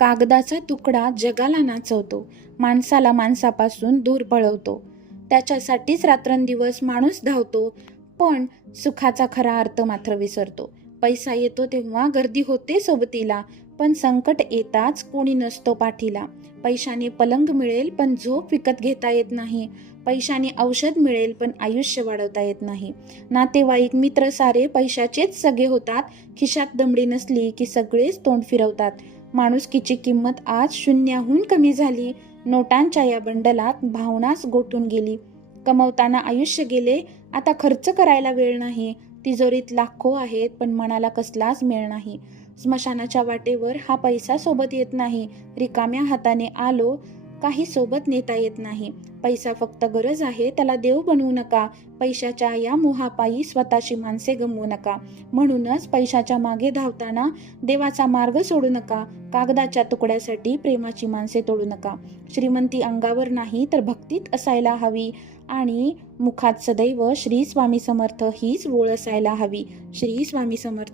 कागदाचा तुकडा जगाला नाचवतो, माणसाला माणसापासून दूर पळवतो. त्याच्यासाठीच रात्रंदिवस माणूस धावतो, पण सुखाचा खरा अर्थ मात्र विसरतो. पैसा येतो तेव्हा गर्दी होते सोबतीला, पण संकट येताच कोणी नसतो पाठीला. पैशाने पलंग मिळेल पण झोप विकत घेता येत नाही. पैशाने औषध मिळेल पण आयुष्य वाढवता येत नाही. नातेवाईक मित्र सारे पैशाचेच सगळे होतात. खिशात दमडी नसली की सगळेच तोंड फिरवतात. माणुसकीची किंमत आज शून्याहून कमी झाली. नोटांच्या या बंडलात भावनाच गोठून गेली. कमवताना आयुष्य गेले, आता खर्च करायला वेळ नाही. तिजोरीत लाखो आहेत पण मनाला कसलाच मेळ नाही. स्मशानाच्या वाटेवर हा पैसा सोबत येत नाही. रिकाम्या हाताने आलो, काही सोबत नेता येत नाही. पैसा फक्त गरज आहे, त्याला देव बनवू नका. पैशाच्या या मोहापायी स्वतःची माणसे गमवू नका. म्हणूनच पैशाच्या मागे धावताना देवाचा मार्ग सोडू नका. कागदाच्या तुकड्यासाठी प्रेमाची माणसे तोडू नका. श्रीमंती अंगावर नाही तर भक्तीत असायला हवी आणि मुखात सदैव श्री स्वामी समर्थ हीच ओळ असायला हवी. श्री स्वामी समर्थ.